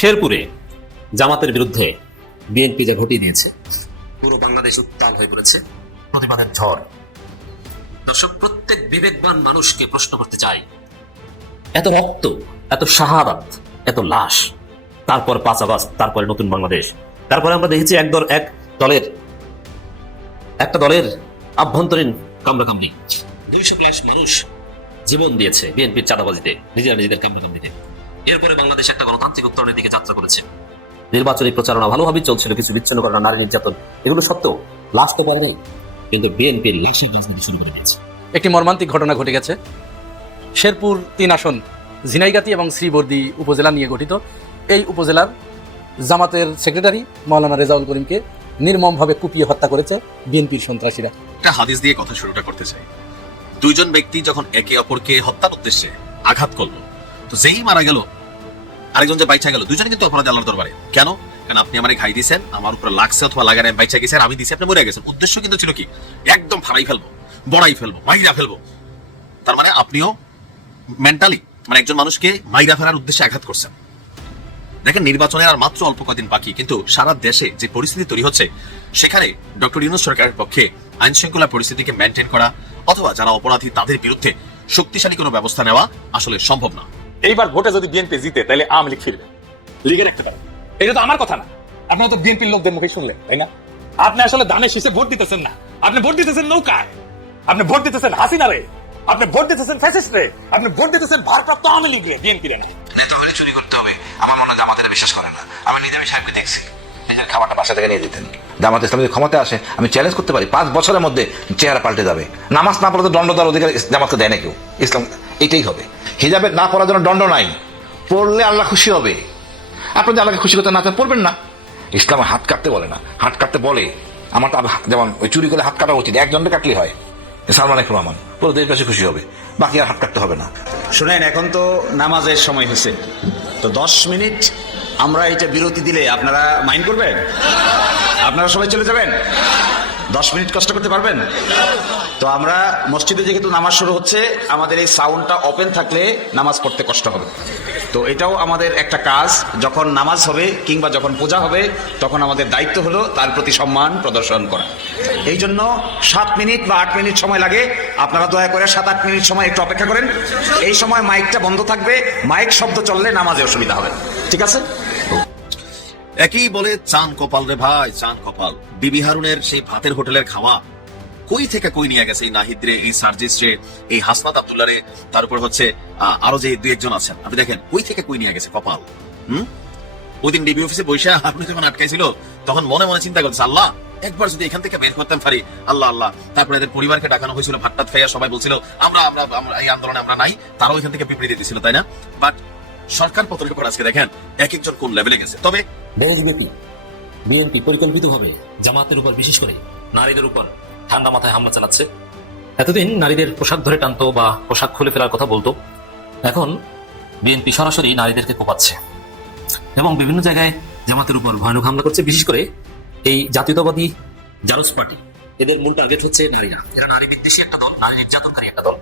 শেরপুরে জামাতের বিরুদ্ধে বিএনপি যা ঘটিয়ে দিয়েছে, পুরো বাংলাদেশ উত্তাল হয়ে পড়েছে, প্রতিবাদের ঝড়। দর্শক, প্রত্যেক বিবেকবান মানুষকে প্রশ্ন করতে চাই, এত রক্ত, এত শাহাদাত, এত লাশ, তারপর 5 আগস্ট, তারপরে নতুন বাংলাদেশ, তারপরে আমরা দেখেছি একটা দলের আভ্যন্তরীণ কামড়াকামড়ি, 200+ মানুষ জীবন দিয়েছে বিএনপির চাঁদাবাজিতে, নিজেদের কামড়াকামড়িতে। এরপরে বাংলাদেশ একটা গণতান্ত্রিক উত্তরণের দিকে যাত্রা করেছে। নির্বাচনী প্রচারণা ভালোভাবেই চলছিল, কিছু বিচ্ছিন্ন ঘটনা, নারী নির্যাতন, এগুলো সত্ত্বেও লাশ তো পারে নাই, কিন্তু বিএনপির লাশের রাজনীতি শুরু করে দিয়েছে। একটি মর্মান্তিক ঘটনা ঘটে গেছে। শেরপুর 3 আসন ঝিনাইগাতি এবং শ্রীবর্দী উপজেলা নিয়ে গঠিত এই উপজেলার জামাতের সেক্রেটারি মাওলানা রেজাউল করিমকে নির্মমভাবে কুপিয়ে হত্যা করেছে বিএনপির সন্ত্রাসীরা। একটা হাদিস দিয়ে কথা শুরুটা করতে চাই। দুইজন ব্যক্তি যখন একে অপরকে হত্যার উদ্দেশ্যে আঘাত করলো, তো যেই মারা গেল আরেকজন যে বাইচা গেল, দুজনে কিন্তু অপরাধী আল্লাহর দরবারে। কেন? কারণ আপনি আমারে ঘাই দিয়েছেন, আমার উপরে লাগছে অথবা লাগার বাইচা গেছেন, আমি দিয়েছি, আপনি মরে গেছেন। উদ্দেশ্য কিন্তু ছিল কি? একদম ফাড়াই ফেলবো, বড়াই ফেলবো, মাইরা ফেলবো। তার মানে আপনিও মেন্টালি একজন মানুষকে মাইরা ফেলার উদ্দেশ্যে আঘাত করছেন। দেখেন, নির্বাচনের আর মাত্র অল্প কদিন বাকি, কিন্তু সারা দেশে যে পরিস্থিতি তৈরি হচ্ছে, সেখানে ডক্টর ইউনূস সরকারের পক্ষে আইন শৃঙ্খলা পরিস্থিতিকে মেনটেন করা অথবা যারা অপরাধী তাদের বিরুদ্ধে শক্তিশালী কোনো ব্যবস্থা নেওয়া আসলে সম্ভব না। এইবার ভোটে যদি বিএনপি জিতে তাহলে আওয়ামী লীগ ফিরবে, লিগের একটা পারে। এটা তো আমার কথা না, আপনারা তো বিএনপির লোকদের মুখে শুনলেন, তাই না? আপনি আসলে ধানের শীষে ভোট দিতেছেন না, আপনি ভোট দিতেছেন নৌকায়, আপনি ভোট দিতেছেন হাসিনা রে, আপনি ভোট দিতেছেন ফ্যাসিস্ট রে, আপনি ভোট দিতেছেন ভারপ্রাপ্ত আওয়ামী লীগ রে, বিএনপি রে না। নেতাহলে চুরি করতে হবে, আমার মনে হয় জামাতের বিশ্বাস করে না। আমি নিজামী সাহেবকে দেখছি, নিজের খাবারটা বাসা থেকে নিয়ে দিতেন। জামাত ইসলাম যদি ক্ষমতায় আসে, আমি চ্যালেঞ্জ করতে পারি 5 বছরের মধ্যে চেহারা পাল্টে যাবে। নামাজ না পড়লে তো দণ্ড দেওয়ার অধিকার জামাতকে দেয় না কেউ। ইসলাম এটাই হবে। হিজাবে না পড়ার জন্য দণ্ড নাই, পড়লে আল্লাহ খুশি হবে। আপনি যদি আল্লাহকে খুশি করতে না চান, পড়বেন না। ইসলাম হাত কাটতে বলে না, হাত কাটতে বলে। আমার তো যেমন ওই চুরি করে হাত কাটা উচিত, একজনকে কাটলে হয়। সালমান আলাইকুম রহমান পুরো দেশবাসী খুশি হবে, বাকি আর হাত কাটতে হবে না। শুনেন, এখন তো নামাজের সময় হয়েছে, তো 10 মিনিট আমরা এটা বিরতি দিলে আপনারা মাইন্ড করবেন? আপনারা সবাই চলে যাবেন? 10 মিনিট কষ্ট করতে পারবেন? তো আমরা মসজিদে যেহেতু নামাজ শুরু হচ্ছে, আমাদের এই সাউন্ডটা ওপেন থাকলে নামাজ পড়তে কষ্ট হবে। তো এটাও আমাদের একটা কাজ, যখন নামাজ হবে কিংবা যখন পূজা হবে, তখন আমাদের দায়িত্ব হলো তার প্রতি সম্মান প্রদর্শন করা। এই জন্য 7 মিনিট বা 8 মিনিট সময় লাগে। আপনারা দয়া করে 7-8 মিনিট সময় একটু অপেক্ষা করেন। এই সময় মাইকটা বন্ধ থাকবে, মাইক শব্দ চললে নামাজে অসুবিধা হবে, ঠিক আছে? একই বলে চান কপাল রে ভাই, চান কপাল। বিবি হারুনের সেই ভাতের হোটেলের খাওয়া কই থেকে কই নিয়ে গেছে এই নাহিদ রে, এই সার্জিস রে, এই হাসনাত আব্দুল্লাহ রে, তার উপর হচ্ছে আরো যে 2-1 আছেন, আপনি দেখেন কই থেকে কই নিয়ে গেছে কপাল। ওই দিন ডিবি অফিসে বৈশা আপনি যখন আটকাইছিল, তখন মনে মনে চিন্তা করছে, আল্লাহ একবার যদি এখান থেকে বের করতে পারি, আল্লাহ আল্লাহ। তারপরে এদের পরিবারকে ডাকানো হয়েছিল, ভাতটাত খাইয়া সবাই বলছিল আমরা আমরা এই আন্দোলনে আমরা নাই, তারাও এখান থেকে বিবৃতি দিয়েছিল, তাই না? বাট সরকার পতনের পর আজকে দেখেন এক একজন কোন লেভেলে গেছে। তবে বিএনপি পরিকল্পিতভাবে জামাতের উপর, বিশেষ করে নারীদের উপর ঠান্ডা মাথায় হামলা চালাচ্ছে। এতদিন নারীদের পোশাক ধরে টানতো বা পোশাক খুলে ফেলার কথা বলতো, এখন বিএনপি সরাসরি নারীদেরকে কোপাচ্ছে এবং বিভিন্ন জায়গায় জামাতের উপর ভয়ানক হামলা করছে। বিশেষ করে এই জাতীয়তাবাদী জারজ পার্টি, এদের মূল টার্গেট হচ্ছে নারীরা। এরা নারী বিদ্বেষী একটা দল, নারী নির্যাতনকারী একটা দল,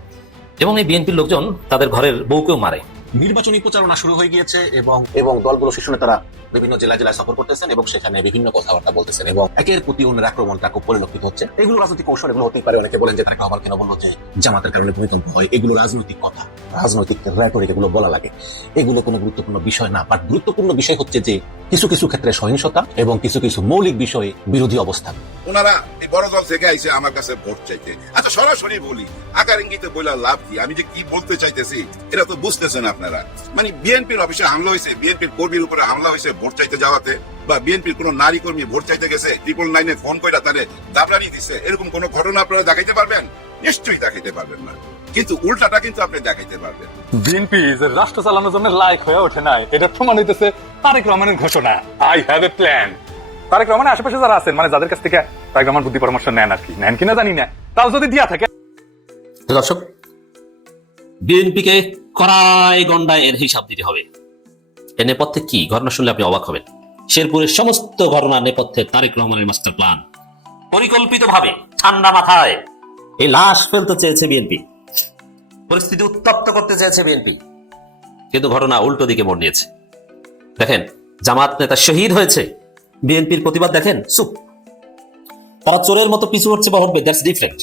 এবং এই বিএনপির লোকজন তাদের ঘরের বউকেও মারে। নির্বাচনী প্রচারণা শুরু হয়ে গিয়েছে এবং দলগুলো শীর্ষ নেতারা বিভিন্ন জেলায় জেলায় সফর করতেছেন এবং সেখানে বিভিন্ন কথাবার্তা বলতেছেন এবং একের প্রতি অন্যের আক্রমণটা খুব পরিলক্ষিত হচ্ছে। এগুলো রাজনৈতিক কৌশল, এগুলো হতেই পারে। অনেকে বলেন যে তারা আবার কেন বলবো যে জামাতের কারণে ভূমিকম্প হয়, এগুলো রাজনৈতিক কথা, রাজনৈতিক রেটরিক, এগুলো বলা লাগে। এগুলো কোনো গুরুত্বপূর্ণ বিষয় না, বাট গুরুত্বপূর্ণ বিষয় হচ্ছে যে কিছু কিছু ক্ষেত্রে সহিংসতা এবং কিছু কিছু মৌলিক বিষয়ে বিরোধী অবস্থান। ওনারা এই বড় দল থেকে আইসে আমার কাছে ভোট চাইতে। আচ্ছা, সরাসরি বলি, আকার ইঙ্গিতে বইলা লাভ কি? আমি যে কি বলতে চাইতেছি এটা তো বুঝতেছেন আপনারা। মানে বিএনপির অফিসে হামলা হয়েছে, বিএনপির কর্মীর উপরে হামলা হয়েছে ভোট চাইতে যাওয়াতে, বা বিএনপির কোন নারী কর্মী ভোট চাইতে গেছে, 999 ফোন করে তাদের দাবরানি দিচ্ছে, এরকম কোন ঘটনা আপনারা দেখাইতে পারবেন? নিশ্চয়ই দেখাইতে পারবেন না, কিন্তু উল্টাটা কিন্তু আপনি দেখাইতে পারবেন। বিএনপি যে রাষ্ট্র চালানোর জন্য লায়ক হয়ে ওঠে নাই, এটা প্রমাণ হইতেছে তারেক রহমানের ঘোষণা, I have a plan. Tarique রহমানের আশেপাশে যারা আছেন, মানে যাদের কাছ থেকে তারেক রহমান বুদ্ধি পরামর্শ নেন, আর কি নেন কিনা জানি না, তাও যদি দিয়া থাকে। দর্শক, বিএনপিকে কড়াই গন্ডায় এর হিসাব দিতে হবে। এর নেপথ্যে কি ঘটনা শুনলে আপনি অবাক হবেন। শেরপুরের সমস্ত ঘটনার নেপথ্যে তারেক রহমানের মাস্টার প্ল্যান। পরিকল্পিতভাবে ঠান্ডা মাথায় এই লাশ ফেলতে চেয়েছে বিএনপি, পরিস্থিতি উত্তপ্ত করতে চেয়েছে বিএনপি, কিন্তু ঘটনা উল্টো দিকে মোড় নিয়েছে। দেখেন, জামাত নেতা শহীদ হয়েছে, বিএনপির প্রতিবাদ দেখেন চুপ। তারা চোরের মতো পিছু হচ্ছে বা হটবে, দ্যাটস ডিফারেন্ট।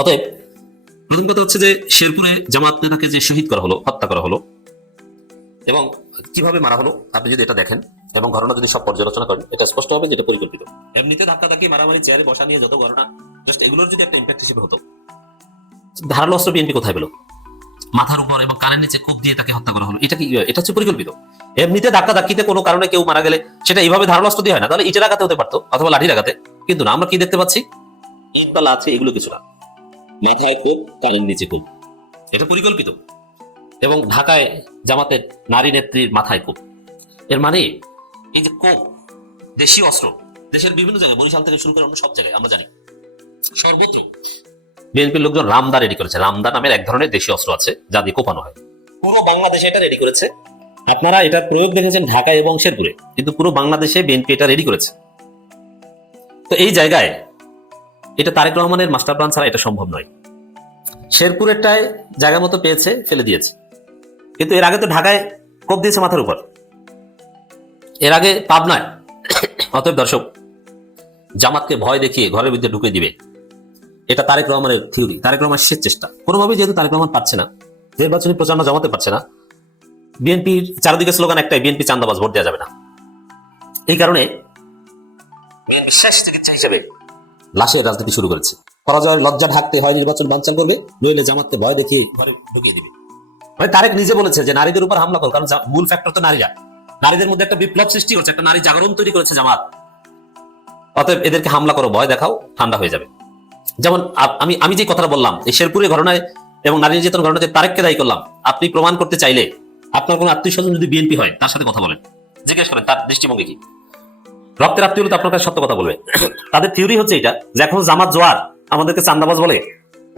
অতএব প্রথম কথা হচ্ছে যে শেরপুরে জামাত নেতাকে যে শহীদ করা হলো, হত্যা করা হলো, এবং কিভাবে মারা হলো আপনি যদি এটা দেখেন এবং ঘটনা যদি সব পর্যালোচনা করেন, এটা স্পষ্ট হবে যে এটা পরিকল্পিত। এমনিতে ধাক্কাধাক্কি, মারামারি, চেয়ারে বসা নিয়ে যত ঘটনা, জাস্ট এগুলোর যদি একটা ইম্প্যাক্ট হিসেবে হতো, ধারালো অস্ত্র বিএনপি কোথায় পেল? মাথার উপর এবং কানের নিচে কোপ দিয়ে তাকে হত্যা করা হলো, এটা কি? এটা হচ্ছে পরিকল্পিত। এমনিতে ধাক্কাধাক্কিতে কোনো কারণে কেউ মারা গেলে সেটা এইভাবে ধারালো অস্ত্র দিয়ে হয় না, তাহলে ইটের আঘাতে হতে পারতো অথবা লাঠির আঘাতে। কিন্তু না, আমরা কি দেখতে পাচ্ছি? ইট বা লাঠি এগুলো কিছু না, মাথায় কোপ, কানের নিচে কোপ, এটা পরিকল্পিত। এবং ঢাকায় জামাতের নারী নেত্রীর মাথায় কোপ। এর মানে এই যে কোপ, দেশীয় অস্ত্র, দেশের বিভিন্ন জায়গায়, বরিশাল থেকে শুরু করে অন্য সব জায়গায় আমরা জানি, সর্বত্র বিএনপির লোকজন রামদা রেডি করেছে। রামদা নামের এক ধরনের দেশীয় অস্ত্র আছে যা দিয়ে কোপানো হয়। পুরো বাংলাদেশে এটা রেডি করেছে। আপনারা এটার প্রয়োগ দেখেছেন ঢাকায় এবং শেরপুরে, কিন্তু পুরো বাংলাদেশে বিএনপি এটা রেডি করেছে। তো এই জায়গায় এটা তারেক রহমানের মাস্টার প্ল্যান ছাড়া এটা সম্ভব নয়। শেরপুরেরটায় জায়গা মতো পেয়েছে, ফেলে দিয়েছে, কিন্তু এর আগে তো ঢাকায় কোপ দিয়েছে মাথার উপর, এর আগে পাবনায়। অতএব দর্শক, জামাতকে ভয় দেখিয়ে ঘরের ভিতরে ঢুকে দিবে, এটা তারেক রহমানের থিওরি, তারেক রহমানের শেষ চেষ্টা। কোনোভাবেই যেহেতু তারেক রহমান পাচ্ছে না, নির্বাচনী প্রচারণা জমাতে পারছে না, বিএনপির চারদিকে স্লোগান একটাই, বিএনপি চান্দাবাজ, ভোট দেওয়া যাবে না। এই কারণে বিএনপি শেষ চিকিৎসা হিসেবে লাশের রাজনীতি শুরু করেছে। পরাজয়ের লজ্জা ঢাকতে হয় নির্বাচন বানচাল করবে, নইলে জামাতকে ভয় দেখিয়ে ঘরে ঢুকিয়ে দিবে। ভাই তারেক নিজে বলেছে যে নারীদের উপর হামলা কর, কারণ মূল ফ্যাক্টর তো নারীরা। নারীদের মধ্যে একটা বিপ্লব সৃষ্টি করছে, একটা নারী জাগরণ তৈরি করেছে জামাত। অতএব এদেরকে হামলা করো, ভয় দেখাও, ঠান্ডা হয়ে যাবে। যেমন আমি যে কথাটা বললাম, এই শেরপুরের ঘটনায় এবং নারী নির্যাতন ঘটনাতে তারেককে দায়ী করলাম। আপনি প্রমাণ করতে চাইলে আপনার কোনো আত্মীয় স্বজন যদি বিএনপি হয়, তার সাথে কথা বলেন, জিজ্ঞেস করেন তার দৃষ্টিভঙ্গি কি। রক্তের আত্মীয় হলে তো আপনার কাছে সত্য কথা বলবে। তাদের থিওরি হচ্ছে এটা যে এখন জামাত জোয়ার, আমাদেরকে চান্দাবাজ বলে,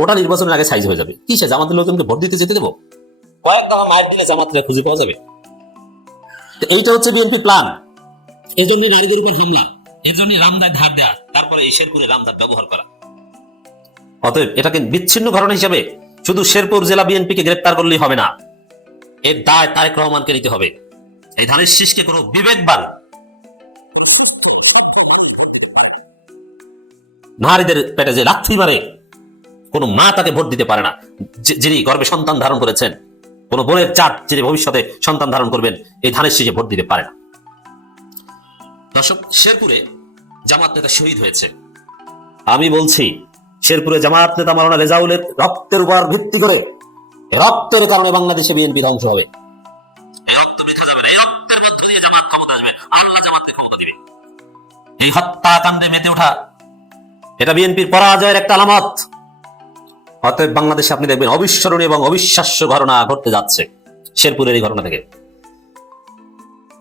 ওটা নির্বাচনের আগে সাইজ হয়ে যাবে। কি সে জামাতের লোকজনকে ভোট দিতে যেতে দেবো? কয়েক দফা মায়ের দিলে জামাতরা খুঁজে পাওয়া যাবে। এইটা হচ্ছে বিএনপি প্ল্যান। এই জন্যই নারীদের উপর হামলা, এর জন্যই রামদায় ধার দেওয়া, তারপরে এই শেরপুরে রামদার ব্যবহার করা। অতএব এটাকে বিচ্ছিন্ন ঘটনা হিসেবে শুধু শেরপুর জেলা বিএনপিকে গ্রেপ্তার করলেই হবে না, এর দায় তারেক রহমানকে নিতে হবে। এই ধানের শীষকে কোনো বিবেকবান নারীদের পেটে যে লাথি মারে, কোনো মা তাকে ভোট দিতে পারে না। যিনি গর্ভে সন্তান ধারণ করেছেন, কোন বোনের চাঁদ যিনি ভবিষ্যতে সন্তান ধারণ করবেন, এই ধানের শীষে ভোট দিতে পারে না। দর্শক, শেরপুরে জামাত নেতা শহীদ হয়েছে। আমি বলছি, শেরপুরে জামাত নেতা মাওলানা রেজাউলের রক্তের উপর ভিত্তি করে, রক্তের কারণে বাংলাদেশে বিএনপি ধ্বংস হবে। এই হত্যাকাণ্ডে মেতে ওঠা, এটা বিএনপির পরাজয়ের একটা আলামত। অতএব বাংলাদেশে আপনি দেখবেন অবিস্মরণীয় এবং অবিশ্বাস্য ঘটনা ঘটতে যাচ্ছে শেরপুরের এই ঘটনা থেকে।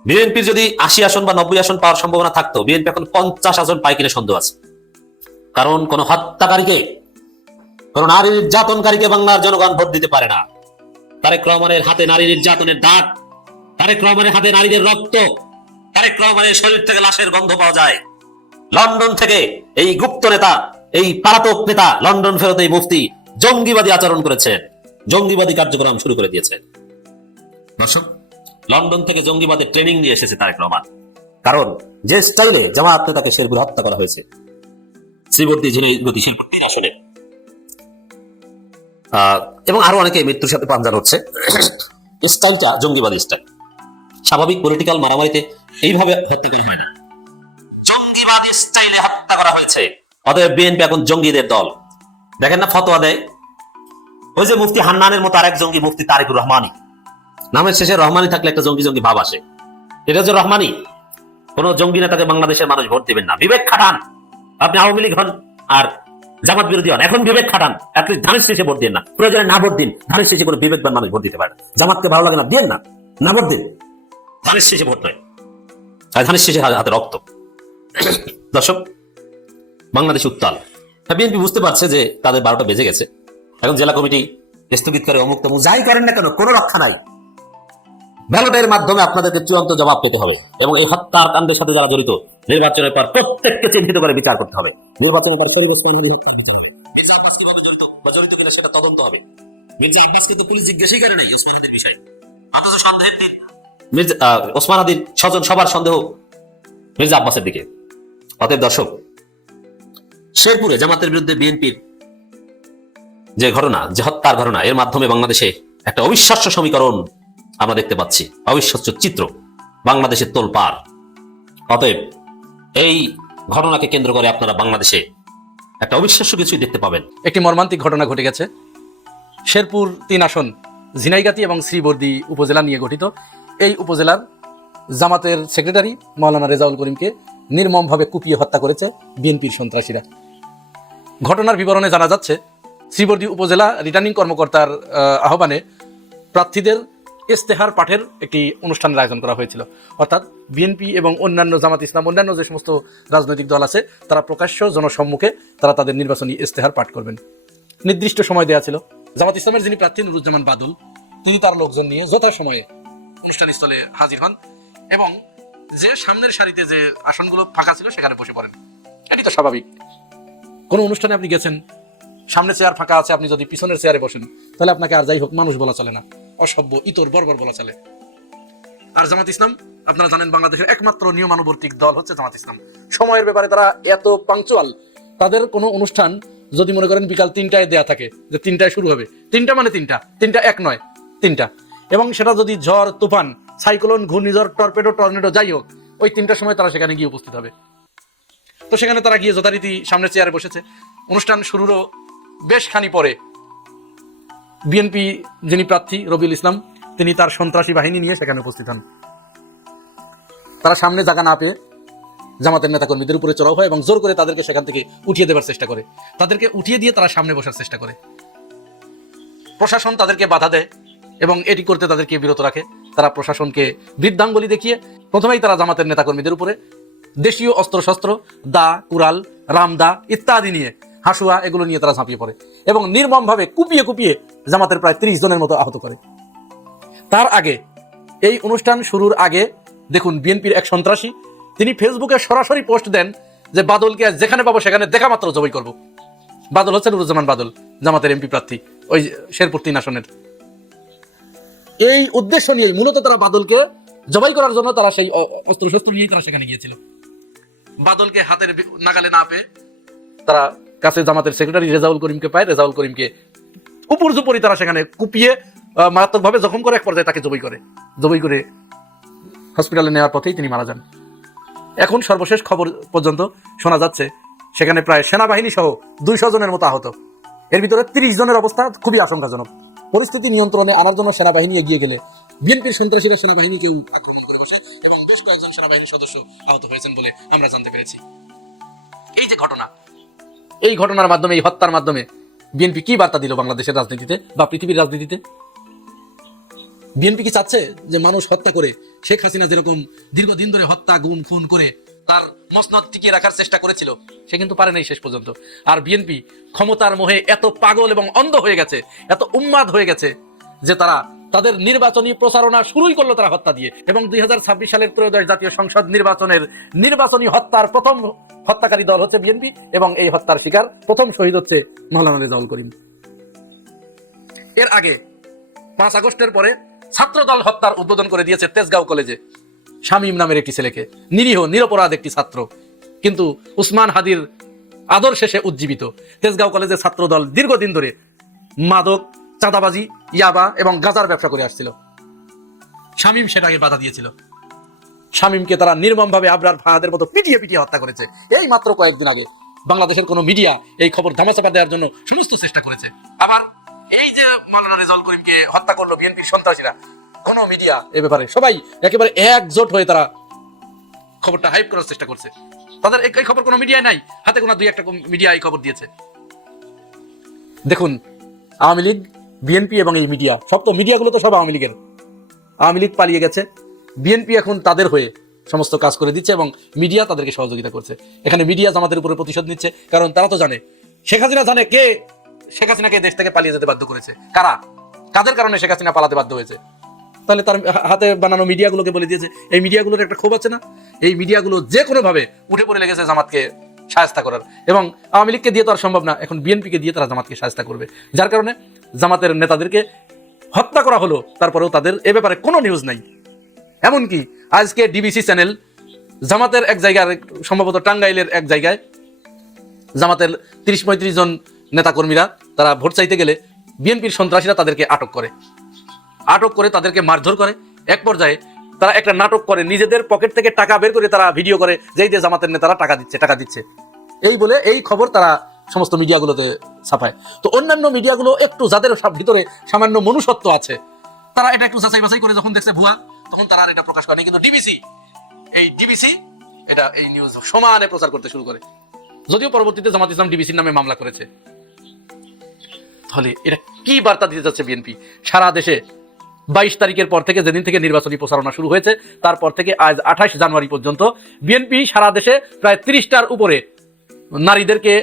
বিএনপির যদি 80 আসন বা 90 আসন পাওয়ার সম্ভাবনা থাকতো, বিএনপি এখন 50 আসন পায় কিনা সন্দেহ আছে। কারণ কোন হত্যাকারীকে, কোন নারী নির্যাতনকারীকে বাংলার জনগণ ভোট দিতে পারে না। তারেক রহমানের হাতে নারী নির্যাতনের দাগ, তারেক রহমানের হাতে নারীদের রক্ত, তারেক রহমানের শরীর থেকে লাশের গন্ধ পাওয়া যায়। লন্ডন থেকে এই গুপ্ত নেতা, এই পলাতক নেতা, লন্ডন ফেরত এই মুফতি জঙ্গিবাদী আচরণ করেছেন, জঙ্গিবাদী কার্যক্রম শুরু করে দিয়েছেন। দর্শক, লন্ডন থেকে জঙ্গিবাদের ট্রেনিং নিয়ে এসেছে তারেক রহমান। কারণ যে স্টাইলে জামাত নেতাকে শেরপুরে হত্যা করা হয়েছে, শ্রীবর্দী ঝিনাইদহ শেরপুর 3 আসনে, এবং আরো অনেকে মৃত্যুর সাথে পাঞ্জার হচ্ছে, স্টাইলটা জঙ্গিবাদী স্টাইল। স্বাভাবিক পলিটিক্যাল মারামারিতে এইভাবে হত্যা করা হয় না, জঙ্গিবাদী স্টাইলে হত্যা করা হয়েছে। অতএব বিএনপি এখন জঙ্গিদের দল। দেখেন না ফতোয়া দেয়, ওই যে মুফতি হান্নানের মতো আরেক জঙ্গি মুফতি তারেকুর রহমানী, নামের শেষে রহমানি থাকলে একটা জঙ্গি জঙ্গি ভাব আসে। এটা যে রহমানি, কোন জঙ্গি নেতাকে বাংলাদেশের মানুষ ভোট দিবেন না। বিবেক খাটান, আপনি আওয়ামী লীগ হন আর জামাত বিরোধী হন, এখন বিবেক খাটান, আপনি ধানের শেষে ভোট দিন না, প্রয়োজনে না ভোট দিন। ধানের শেষে কোনো বিবেকবান মানুষ ভোট দিতে পারে না। জামাতকে ভালো লাগে না, দিন না, না ভোট দিন, ধানের শেষে ভোট নয়, আর ধানের শেষে হাতে রক্ত। দর্শক, বাংলাদেশ উত্তাল। বিএনপি বুঝতে পারছে যে তাদের 12টা বেজে গেছে। এখন জেলা কমিটি স্থগিত করে অমুক তমুক যাই করেন না কেন, কোনো রক্ষা নাই। ব্যালটের মাধ্যমে আপনাদেরকে চূড়ান্ত জবাব পেতে হবে, এবং এই হত্যার কাণ্ডের সাথে যারা জড়িত, নির্বাচনের পর প্রত্যেককে চিহ্নিত করে বিচার করতে হবে। নির্বাচনের পর জড়িত কিনা সেটা তদন্ত হবে। মির্জা আব্বাস কিন্তু পুলিশ জিজ্ঞাসাই করে নাই ওসমান হাদির বিষয়। অথচ সন্দেহের দিন ওসমান হাদির স্বজন সবার সন্দেহ মির্জা আব্বাসের দিকে। অতএব দর্শক, শেরপুরে জামাতের বিরুদ্ধে বিএনপির যে ঘটনা, যে হত্যার ঘটনা, এর মাধ্যমে বাংলাদেশে একটা অবিশ্বাস্য সমীকরণ আমরা দেখতে পাচ্ছি, অবিশ্বাস্য চিত্র, বাংলাদেশের তোলপাড়। অতএব এই ঘটনাকে কেন্দ্র করে আপনারা বাংলাদেশে একটা অবিশ্বাস্য কিছুই দেখতে পাবেন। একটি মর্মান্তিক ঘটনা ঘটে গেছে। শেরপুর 3 আসন ঝিনাইগাতি এবং শ্রীবর্দী উপজেলা নিয়ে গঠিত এই উপজেলার জামাতের সেক্রেটারি মাওলানা রেজাউল করিমকে নির্মমভাবে কুপিয়ে হত্যা করেছে বিএনপির সন্ত্রাসীরা। ঘটনার বিবরণে জানা যাচ্ছে, শ্রীবর্দী উপজেলা রিটার্নিং কর্মকর্তার আহ্বানে প্রার্থীদের ইস্তেহার পাঠের একটি অনুষ্ঠানের আয়োজন করা হয়েছিল। অর্থাৎ বিএনপি এবং অন্যান্য জামাত ইসলাম, অন্যান্য যে সমস্ত রাজনৈতিক দল আছে, তারা প্রকাশ্য জনসম্মুখে তারা তাদের নির্বাচনী ইস্তেহার পাঠ করবেন। নির্দিষ্ট সময় দেওয়া ছিল। জামাত ইসলামের যিনি প্রার্থী নুরুজ্জামান বাদল, তিনি তার লোকজন নিয়ে যথাসময়ে অনুষ্ঠানস্থলে হাজির হন এবং যে সামনের সারিতে যে আসনগুলো ফাঁকা ছিল সেখানে বসে পড়েন। এটি তো স্বাভাবিক। কোনো অনুষ্ঠানে আপনি গেছেন, সামনে চেয়ার ফাঁকা আছে, আপনি যদি পিছনের চেয়ারে বসেন তাহলে আপনাকে আর যাই হোক মানুষ বলা চলে না, অসভ্য, ইতর, বর্বর বলা চলে। আর জামাত ইসলাম, আপনারা জানেন বাংলাদেশের একমাত্র নিয়মানুবর্তিক দল হচ্ছে জামাত ইসলাম। সময়ের ব্যাপারে তারা এত পাংচুয়াল। তাদের কোনো অনুষ্ঠান যদি মনে করেন বিকাল 3টায় দেয়া থাকে, যে 3টায় শুরু হবে, 3টা মানে 3টা এক নয়, 3টা, এবং সেটা যদি ঝড় তুফান, সাইক্লোন, ঘূর্ণিঝড়, টর্নেডো যাই হোক, ওই 3টার সময় তারা সেখানে গিয়ে উপস্থিত হবে। তো সেখানে তারা গিয়ে যথারীতি সামনের চেয়ারে বসেছে। অনুষ্ঠান শুরুরও বেশ খানি পরে বিএনপি যিনি প্রার্থী রবিউল ইসলাম, তিনি তার সন্ত্রাসী বাহিনী নিয়ে সেখানে উপস্থিত হন। তারা সামনে জায়গা না পেয়ে জামাতের নেতাকর্মীদের উপরে চড়াও হয় এবং জোর করে তাদেরকে সেখান থেকে উঠিয়ে দেওয়ার চেষ্টা করে। তাদেরকে উঠিয়ে দিয়ে তারা সামনে বসার চেষ্টা করে। প্রশাসন তাদেরকে বাধা দেয় এবং এটি করতে তাদেরকে বিরত রাখে। তারা প্রশাসনকে বৃদ্ধাঙ্গুলি দেখিয়ে প্রথমেই তারা জামাতের নেতাকর্মীদের উপরে দেশীয় অস্ত্রশস্ত্র, দা, কুড়াল, রামদা ইত্যাদি নিয়ে, হাসুয়া, এগুলো নিয়ে তারা ঝাঁপিয়ে পড়ে এবং নির্মমভাবে কুপিয়ে কুপিয়ে জামাতের প্রায় 30 জনের মতো আহত করে। তার আগে, এই অনুষ্ঠান শুরুর আগে দেখুন, বিএনপির এক সন্ত্রাসী তিনি ফেসবুকে সরাসরি পোস্ট দেন যে বাদলকে যেখানে পাবো সেখানে দেখা মাত্র জবাই করব। বাদল হচ্ছে নুরুজ্জামান বাদল, জামাতের এমপি প্রার্থী, ওই শেরপুর 3 আসনের। এই উদ্দেশ্য নিয়েই মূলত তারা বাদলকে জবাই করার জন্য তারা সেই অস্ত্রশস্ত্র নিয়েই তারা সেখানে গিয়েছিল। বাদলকে হাতের নাগালে না পেয়ে তারা কাছে জামাতের সেক্রেটারি রেজাউল করিমকে পায়। রেজাউল করিমকে উপর্যুপরি তারা সেখানে কুপিয়ে মারাত্মকভাবে জখম করে এক পর্যায়ে তাকে জবাই করে হসপিটালে নেওয়ার পথেই তিনি মারা যান। এখন সর্বশেষ খবর পর্যন্ত শোনা যাচ্ছে সেখানে প্রায় সেনাবাহিনী সহ 200 জনের মতো আহত। এর ভিতরে 30 জনের অবস্থা খুবই আশঙ্কাজনক। পরিস্থিতি নিয়ন্ত্রণে আনার জন্য সেনাবাহিনী এগিয়ে গেলে বিএনপির সন্ত্রাসীরা সেনাবাহিনীকেও আক্রমণ করে বসে এবং বেশ কয়েকজন সেনাবাহিনী সদস্য আহত হয়েছেন বলে আমরা জানতে পেরেছি। এই যে ঘটনা, এই ঘটনার মাধ্যমে, এই হত্যার মাধ্যমে বিএনপি কি বার্তা দিল বাংলাদেশের রাজনীতিতে বা পৃথিবীর রাজনীতিতে? বিএনপি কি চাচ্ছে যে মানুষ হত্যা করে, শেখ হাসিনা যেরকম দীর্ঘদিন ধরে হত্যা, গুম, খুন করে তার মসনদ টিকিয়ে রাখার চেষ্টা করেছিল, সে কিন্তু পারে নাই শেষ পর্যন্ত। আর বিএনপি ক্ষমতার মোহে এত পাগল এবং অন্ধ হয়ে গেছে, এত উন্মাদ হয়ে গেছে যে তারা তাদের নির্বাচনী প্রচারণা শুরুই করলো তারা হত্যা দিয়ে। এবং 2026 সালের ত্রয়োদশ জাতীয় সংসদ নির্বাচনের নির্বাচনী হত্যার প্রথম হত্যাকারী দল হচ্ছে বিএনপি এবং এই হত্যার শিকার প্রথম শহীদ হচ্ছে মাওলানা রেজাউল করিম। এর আগে 5 আগস্টের পরে ছাত্র দল হত্যার উদ্বোধন করে দিয়েছে তেজগাঁও কলেজে শামীম নামের একটি ছেলেকে, নিরীহ নিরপরাধ একটি ছাত্র, কিন্তু উসমান হাদির আদর শেষে উজ্জীবিত। তেজগাঁও কলেজের ছাত্র দল দীর্ঘদিন ধরে মাদক, চাঁদাবাজি, ইয়াবা এবং গাঁজার ব্যবসা করে আসছিল। শামীম সেটাকে বাধা দিয়েছিল। শামীমকে তারা নির্মমভাবে আবরার ফাহাদের মতো পিটিয়ে পিটিয়ে হত্যা করেছে। এই মাত্র কয়েকদিন আগে বাংলাদেশের কোনো মিডিয়া এই খবর ধামাচাপা দেওয়ার জন্য সমস্ত চেষ্টা করেছে। আবার এই যে মাওলানা রেজাউল করিমকে হত্যা করলো বিএনপির সন্ত্রাসীরা, কোন মিডিয়া এ ব্যাপারে সবাই একেবারে একজোট হয়ে তারা খবরটা হাইপ করার চেষ্টা করছে। তাদের এই খবর কোনো মিডিয়ায় নাই, হাতে গোনা 2-1টা মিডিয়া এই খবর দিয়েছে। দেখুন, আওয়ামী লীগ, বিএনপি এবং এই মিডিয়া, সব তো মিডিয়াগুলো তো সব আওয়ামী লীগের। আওয়ামী লীগ পালিয়ে গেছে, বিএনপি এখন তাদের হয়ে সমস্ত কাজ করে দিচ্ছে এবং মিডিয়া তাদেরকে সহযোগিতা করছে। এখানে মিডিয়া জামাতের উপরে প্রতিশোধ নিচ্ছে, কারণ তারা তো জানে, শেখ হাসিনা জানে কে শেখ হাসিনাকে দেশ থেকে পালিয়ে যেতে বাধ্য করেছে, কারা, কাদের কারণে শেখ হাসিনা পালাতে বাধ্য হয়েছে। তাহলে তার হাতে বানানো মিডিয়াগুলোকে বলে দিয়েছে। এই মিডিয়াগুলোর একটা ক্ষোভ আছে না, এই মিডিয়াগুলো যে কোনোভাবে উঠে পড়ে লেগেছে জামাতকে শায়েস্তা করার, এবং আওয়ামী লীগকে দিয়ে তো আর সম্ভব না, এখন বিএনপিকে দিয়ে তারা জামাতকে শায়েস্তা করবে। যার কারণে জামাতের নেতাদেরকে হত্যা করা হলো, তারপরেও তাদের এ ব্যাপারে কোনো নিউজ নাই। এমনকি আজকে ডিবিসি চ্যানেল জামাতের এক জায়গায়, সম্ভবত টাঙ্গাইলের এক জায়গায়, জামাতের 30-35 জন নেতাকর্মীরা তারা ভোট চাইতে গেলে বিএনপির সন্ত্রাসীরা তাদেরকে আটক করে তাদেরকে মারধর করে। এক পর্যায়ে তারা একটা নাটক করে, নিজেদের পকেট থেকে টাকা বের করে তারা ভিডিও করে, যেই যে জামাতের নেতারা টাকা দিচ্ছে এই বলে এই খবর তারা সমস্ত মিডিয়াগুলোতে ছাপায়। তো অন্যান্য মিডিয়াগুলো একটু যাদের ভিতরে সামান্য মনুষ্যত্ব আছে, তারা এটা একটু যাচাই বাছাই করে যখন দেখছে ভুয়া, তখন তারা আর এটা প্রকাশ করেনি। কিন্তু ডিবিসি এটা এই নিউজ সমানে প্রচার করতে শুরু করে, যদিও পরবর্তীতে জামাত ইসলাম ডিবিসির নামে মামলা করেছে। তাহলে এটা কি বার্তা দিতে যাচ্ছে বিএনপি? সারা দেশে 22 তারিখের পর থেকে, যেদিন থেকে নির্বাচনী প্রচারণা শুরু হয়েছে, তারপর থেকে আজ 28 জানুয়ারি পর্যন্ত বিএনপি সারা দেশে প্রায় 30টার উপরে নারীদেরকে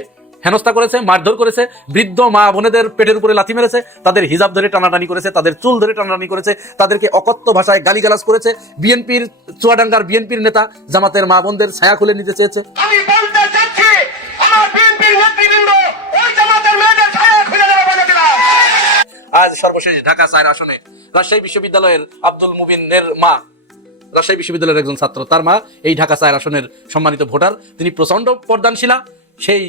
হেনস্থা করেছে, মারধর করেছে, বৃদ্ধ মা বোনেদের পেটের উপরে লাথি মেরেছে, তাদের হিজাব ধরে টানাটানি করেছে, তাদের চুল ধরে টানাটানি করেছে, তাদেরকে অকথ্য ভাষায় গালিগালাজ করেছে। বিএনপির চুয়াডাঙ্গার বিএনপির নেতা জামাতের মা বোনদের ছায়া খুলে নিতে চেয়েছে। আমি বলতে চাচ্ছি আমার বিএনপির নেতৃবৃন্দ ওই জামাতের মেয়েদের ছায়া খুলে দেওয়া বলে দিলাম। আজ সর্বশেষ ঢাকা 4 আসনে রাজশাহী বিশ্ববিদ্যালয়ের আব্দুল মুবিনের মা, রাজশাহী বিশ্ববিদ্যালয়ের একজন ছাত্র, তার মা এই ঢাকা 4 আসনের সম্মানিত ভোটার, তিনি প্রচন্ড পর্দানশীলা। সেই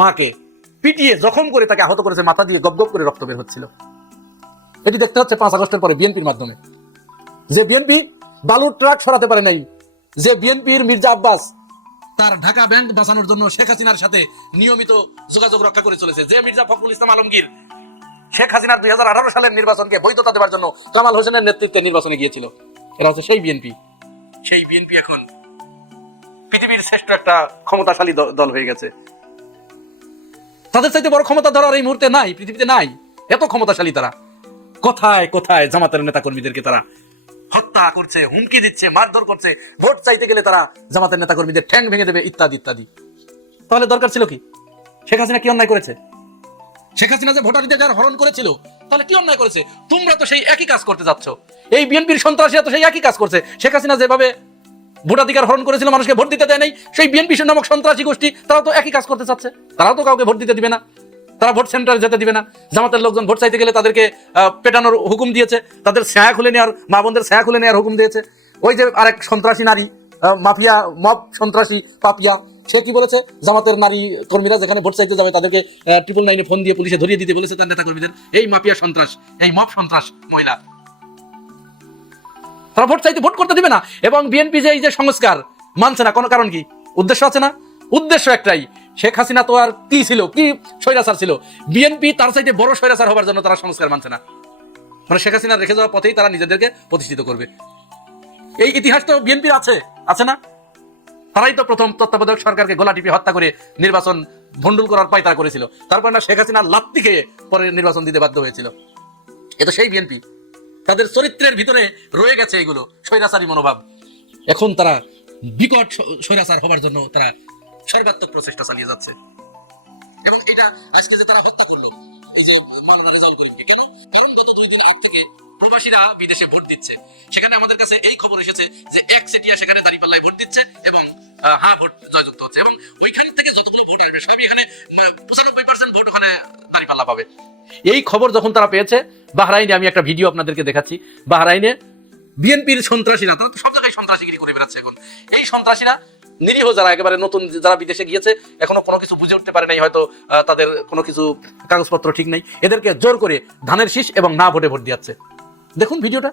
মাকে পিটিয়ে জখম করে তাকে আহত করেছে, মাথা দিয়ে গপ গপ করে রক্ত বের হচ্ছিল। এটি দেখতে হচ্ছে 5 আগস্টের পরে বিএনপির মাধ্যমে। যে বিএনপি বালুর ট্রাক সরাতে পারে নাই, যে বিএনপির মির্জা আব্বাস তার ঢাকা ব্যাংক বাঁচানোর জন্য শেখ হাসিনার সাথে নিয়মিত যোগাযোগ রক্ষা করে চলেছে, যে মির্জা ফখরুল ইসলাম আলমগীর শেখ হাসিনার 2018 সালের নির্বাচনকে বৈধতা দেওয়ার জন্য কামাল হোসেনের নেতৃত্বে নির্বাচনে গিয়েছিল, এরা হচ্ছে সেই বিএনপি। সেই বিএনপি এখন পৃথিবীর শ্রেষ্ঠ একটা ক্ষমতাশালী দল হয়ে গেছে। তাদের চাইতে বড় ক্ষমতা ধরার এই মুহূর্তে নাই, পৃথিবীতে নাই, এত ক্ষমতাশালী তারা। কোথায় কোথায় জামাতের নেতা কর্মীদেরকে তারা হত্যা করছে, হুমকি দিচ্ছে, মারধর করছে, ভোট চাইতে গেলে তারা জামাতের নেতা কর্মীদের ঠ্যাং ভেঙে দেবে, ইত্যাদি ইত্যাদি। তাহলে দরকার ছিল কি? শেখ হাসিনা কি অন্যায় করেছে? শেখ হাসিনা যে ভোটাধিকার হরণ করেছিল, তাহলে কি অন্যায় করেছে? তোমরা তো সেই একই কাজ করতে যাচ্ছ। এই বিএনপির সন্ত্রাসীরা তো সেই একই কাজ করছে। শেখ হাসিনা যেভাবে ভোটাধিকার হরণ করেছিল, মানুষকে ভোট দিতে দেয় নাই, সেই বিএনপি নামক সন্ত্রাসী গোষ্ঠী তারাও তো একই কাজ করতে চাচ্ছে। তারাও তো কাউকে ভোট দিতে দিবে না, তারা ভোট সেন্টারে যেতে দিবে না। জামাতের লোকজন ভোট চাইতে গেলে তাদেরকে পেটানোর হুকুম দিয়েছে, তাদের ছায়া খুলে নেওয়ার, মা বোনদের ছায়া খুলে নেওয়ার হুকুম দিয়েছে। ওই যে আরেক সন্ত্রাসী নারী, মাফিয়া মব সন্ত্রাসী পাপিয়া, সে কি বলেছে? জামাতের নারী কর্মীরা যেখানে ভোট চাইতে যাবে তাদেরকে 999 ফোন দিয়ে পুলিশে ধরিয়ে দিতে বলেছে তার নেতা কর্মীদের। এই মাফিয়া সন্ত্রাস, এই মব সন্ত্রাস মহিলা, তারা ভোট চাইতে ভোট করতে দিবে না। এবং বিএনপি যে এই যে সংস্কার মানছে না, কোনো কারণ কি? উদ্দেশ্য আছে না? উদ্দেশ্য একটাই, শেখ হাসিনা তো আর কি ছিল, কি স্বৈরাচার ছিল, বিএনপি তার চাইতে বড় স্বৈরাচার হবার জন্য তারা সংস্কার মানছে না। মানে শেখ হাসিনা রেখে যাওয়া পথেই তারা নিজেদেরকে প্রতিষ্ঠিত করবে। এই ইতিহাস তো বিএনপির আছে না? তারাই তো প্রথম তত্ত্বাবধায়ক সরকারকে গলা টিপে হত্যা করে নির্বাচন ভণ্ডুল করার পায় তারা করেছিল। তারপর না শেখ হাসিনা লাত্তি খেয়ে পরে নির্বাচন দিতে বাধ্য হয়েছিল। এ তো সেই বিএনপি, তাদের চরিত্রের ভিতরে রয়ে গেছে এগুলো স্বৈরাচারী মনোভাব। এখন তারা বিকট স্বৈরাচার হবার জন্য তারা সর্বাত্মক প্রচেষ্টা চালিয়ে যাচ্ছে। এবং এটা আজকে যে তারা হত্যা করলো এই যে মাওলানা রেজাউল করিমকে, কেন? কারণ গত 2 দিন আগ থেকে প্রবাসীরা বিদেশে ভোট দিচ্ছে, সেখানে আমাদের কাছে এই খবর এসেছে যে একচেটিয়া সেখানে দাঁড়িপাল্লায় ভোট দিচ্ছে এবং ভোট জয়যুক্ত হচ্ছে, এবং ওইখান থেকে যতগুলো ভোট আসবে সবই এখানে 95% ভোট ওখানে দাঁড়িপাল্লা পাবে। এই খবর যখন তারা পেয়েছে, বাহরাইনে, আমি একটা ভিডিও আপনাদেরকে দেখাচ্ছি, বাহরাইনে বিএনপির সন্ত্রাসীরা, তারা তো সব জায়গায় সন্ত্রাসীগিরি করে বেড়াচ্ছে এখন। এই সন্ত্রাসীরা নিরীহ যারা, একেবারে নতুন যারা বিদেশে গিয়েছে, এখনো কোনো কিছু বুঝে উঠতে পারে নাই, হয়তো তাদের কোনো কিছু কাগজপত্র ঠিক নেই, এদেরকে জোর করে ধানের শীষ এবং না ভোটে ভোট দিচ্ছে। দেখুন ভিডিওটা।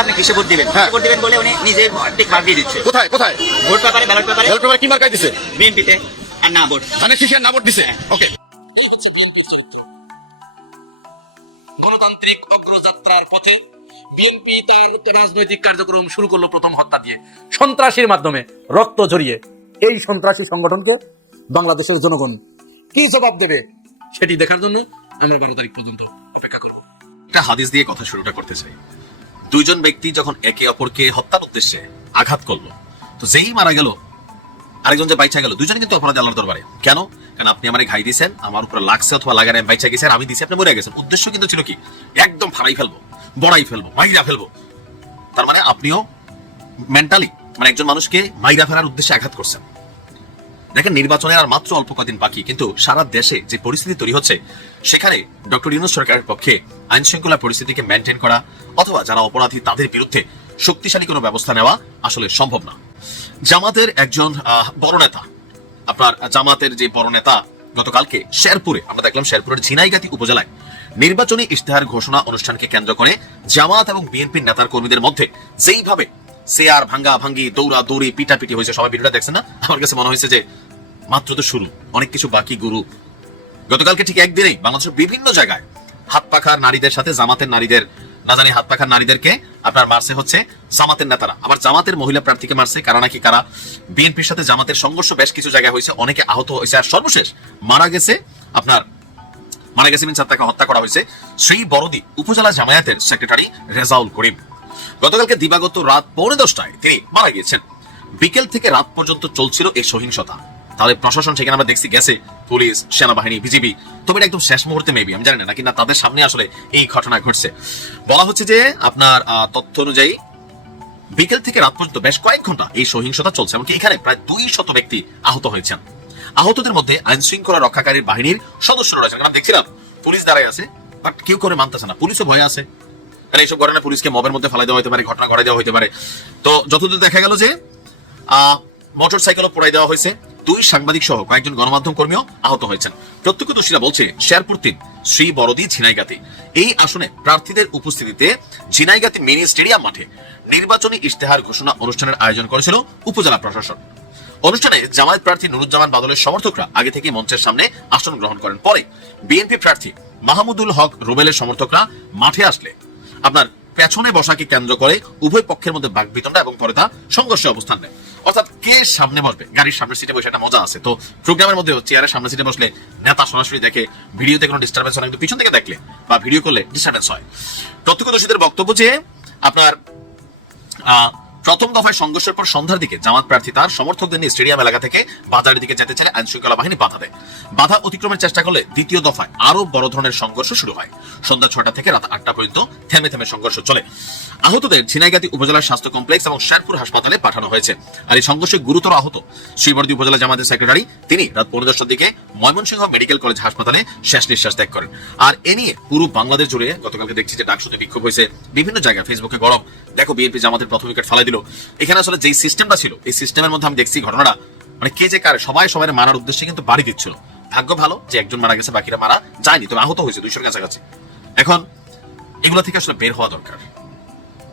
আপনি কিসে ভোট দিবেন? ভোট দিবেন বলে উনি নিজে টিক মার্ক দিয়ে দিচ্ছে। কোথায় কোথায়? ভোট পেপারে, ব্যালট পেপারে। ব্যালট পেপারে কি মার্কাই দিছে? বিএনপিতে। আর না ভোট, ধানের শীষে না ভোট দিছে। ওকে, গণতান্ত্রিক অগ্রযাত্রার পথে বিএনপি তার রাজনৈতিক কার্যক্রম শুরু করলো প্রথম হত্যা দিয়ে, সন্ত্রাসীর মাধ্যমে, রক্ত ঝরিয়ে। এই সন্ত্রাসী সংগঠনকে বাংলাদেশের জনগণ কি জবাব দেবে সেটি দেখার জন্য আমরা 12 তারিখ পর্যন্ত অপেক্ষা করব। একটা হাদিস দিয়ে কথা শুরুটা করতে চাই। 2 জন ব্যক্তি যখন একে অপরকে হত্যার উদ্দেশ্যে আঘাত করলো, তো যেই মারা গেল আরেকজন যে বাইচা গেল, দুজনে কিন্তু অপরাধী আল্লাহর দরবারে। কেন? কারণ আপনি আমারে ঘাই দিয়েছেন, আমার উপরে লাগছে অথবা লাগার আমি বাইচা গেছেন, আমি দিছি, আপনি মরে গেছেন। উদ্দেশ্য কিন্তু ছিল কি? একদম ফাড়াই ফেলবো, বড়াই ফেলবো, মাইরা ফেলবো। তার মানে আপনিও মেন্টালি মানে একজন মানুষকে মাইরা ফেলার উদ্দেশ্যে আঘাত করছেন। দেখেন, নির্বাচনের আর মাত্র অল্প কদিন বাকি, কিন্তু সারা দেশে যে পরিস্থিতি তৈরি হচ্ছে, সেখানে ডক্টর ইউনূস সরকারের পক্ষে আইন শৃঙ্খলা পরিস্থিতিকে মেনটেন করা অথবা যারা অপরাধী তাদের বিরুদ্ধে শক্তিশালী কোনো ব্যবস্থা নেওয়া আসলে সম্ভব না। জামাতের একজন বড় নেতা, আপনার জামাতের যে বড় নেতা গতকালকে শেরপুরে, আমরা দেখলাম শেরপুরের ঝিনাইগাতি উপজেলায় নির্বাচনী ইশতেহার ঘোষণা অনুষ্ঠানকে কেন্দ্র করে জামাত এবং বিএনপির নেতার কর্মীদের মধ্যে যেইভাবে চেয়ার ভাঙ্গা ভাঙ্গি, দৌড়া দৌড়ি, পিটাপিটি হয়েছে, সবাই ভিডিওটা দেখছেন না? আমার কাছে মনে হয়েছে যে মাত্র তো শুরু, অনেক কিছু বাকি গুরু। গতকালকে ঠিক একদিনেই বাংলাদেশের বিভিন্ন জায়গায় হাত পাখার নারীদের সাথে জামাতের নারীদের, না জানি হাত পাখার নারীদেরকে আপনার মারছে হচ্ছে জামাতের নেতারা, আবার জামাতের মহিলা প্রার্থীকে মারছে কারা নাকি কারা। বিএনপির সাথে জামাতের সংঘর্ষ বেশ কিছু জায়গায় হয়েছে, অনেকে আহত হয়েছে, আর সর্বশেষ মারা গেছে মিনস তাকে হত্যা করা হয়েছে সেই বড়দি উপজেলা জামায়াতের সেক্রেটারি রেজাউল করিম। গতকালকে দিবাগত রাত 10:45 তিনি মারা গিয়েছেন। বিকেল থেকে রাত পর্যন্ত চলছিল এই সহিংসতা। তাহলে প্রশাসন সেখানে আমরা দেখছি গেছে, পুলিশ, সেনাবাহিনী, বিজিবি, তবে এটা একদম শেষ মুহূর্তে মেবি, আমি জানি না নাকি না তাদের সামনে আসলে এই ঘটনা ঘটছে। বলা হচ্ছে যে আপনার তথ্য অনুযায়ী বিকেল থেকে রাত পর্যন্ত বেশ কয়েক ঘন্টা এই সহিংসতা চলছে, এমনকি এখানে প্রায় 200 ব্যক্তি আহত হয়েছেন। আহতদের মধ্যে আইন শৃঙ্খলা রক্ষাকারী বাহিনীর সদস্যরা রয়েছেন। আমরা দেখছিলাম পুলিশ দাঁড়ায় আছে, বাট কেউ করে মানতেছে না, পুলিশও ভয়ে আছে। কারণ এইসব ঘটনা পুলিশকে মবের মধ্যে ফেলাই দেওয়া হতে পারে, ঘটনা ঘটাই দেওয়া হতে পারে। তো যতদূর দেখা গেল যে মোটর সাইকেলও পোড়াই দেওয়া হয়েছে, 2 সাংবাদিক সহ কয়েকজন গণমাধ্যম কর্মীও আহত হয়েছেন। প্রত্যক্ষদর্শীরা বলছে শেরপুর 3 শ্রী বড়দি ঝিনাইগাতি এই আসনে প্রার্থীদের উপস্থিতিতে ঝিনাইগাতি মিনি স্টেডিয়াম মাঠে নির্বাচনী ইশতেহার ঘোষণা অনুষ্ঠানের আয়োজন করেছিল উপজেলা প্রশাসন। অনুষ্ঠানে জামায়াত প্রার্থী নুরুজ্জামান বাদলের সমর্থকরা আগে থেকে মঞ্চের সামনে আসন গ্রহণ করেন। পরে বিএনপি প্রার্থী মাহমুদুল হক রুবেলের সমর্থকরা মাঠে আসলে আপনার পেছনে বসাকে কেন্দ্র করে উভয় পক্ষের মধ্যে বাকবিতণ্ডা এবং পরে তা সংঘর্ষে অবস্থান নেয়। অর্থাৎ কে সামনে বসবে, গাড়ির সামনের সিটে বসে একটা মজা আছে। তো প্রোগ্রামের মধ্যে চেয়ারের সামনের সিটে বসলে নেতা সরাসরি দেখে, ভিডিওতে কোনো ডিস্টার্বেন্স হয় না, কিন্তু পিছন থেকে দেখলে বা ভিডিও করলে ডিস্টার্বেন্স হয়। প্রত্যক্ষদর্শীদের বক্তব্য যে আপনার প্রথম দফায় সংঘর্ষের পর সন্ধ্যার দিকে জামাত প্রার্থী তার সমর্থকদের নিয়ে স্টেডিয়াম এলাকা থেকে বাজারের দিকে যেতে চাইলে আইন শৃঙ্খলা বাহিনী বাধা দেয়। বাধা অতিক্রমের চেষ্টা করলে দ্বিতীয় দফায় আরো বড় ধরনের সংঘর্ষ শুরু হয়। সন্ধ্যা 6টা থেকে রাত 8টা পর্যন্ত থেমে থেমে সংঘর্ষ চলে। আহতদের ঝিনাইগাতি উপজেলার স্বাস্থ্য কমপ্লেক্স এবং শেরপুর হাসপাতালে পাঠানো হয়েছে। আর এই সংঘর্ষে গুরুতর আহত শ্রীবর্দী উপজেলা জামাতের সেক্রেটারি, তিনি রাত 15টার দিকে ময়মনসিংহ মেডিকেল কলেজ হাসপাতালে শেষ নিঃশ্বাস ত্যাগ করেন। আর এ নিয়ে পুরো বাংলাদেশ জুড়ে গতকালকে দেখছি যে ডাকসুতে বিক্ষোভ হয়েছে, বিভিন্ন জায়গায় ফেসবুকে গরম, দেখো বিএনপি জামাতের প্রথম উইকেট ফালাই দিল। এখানে আসলে যেই সিস্টেমটা ছিল, এই সিস্টেমের মধ্যে আমি দেখছি ঘটনাটা মানে কে যে কার সবাই মারার উদ্দেশ্যে কিন্তু বাড়ি দিচ্ছিল। ভাগ্য ভালো যে একজন মারা গেছে, বাকিরা মারা যায়নি, তবে আহত হয়েছে 200-এর কাছাকাছি। এখন এগুলো থেকে আসলে বের হওয়া দরকার।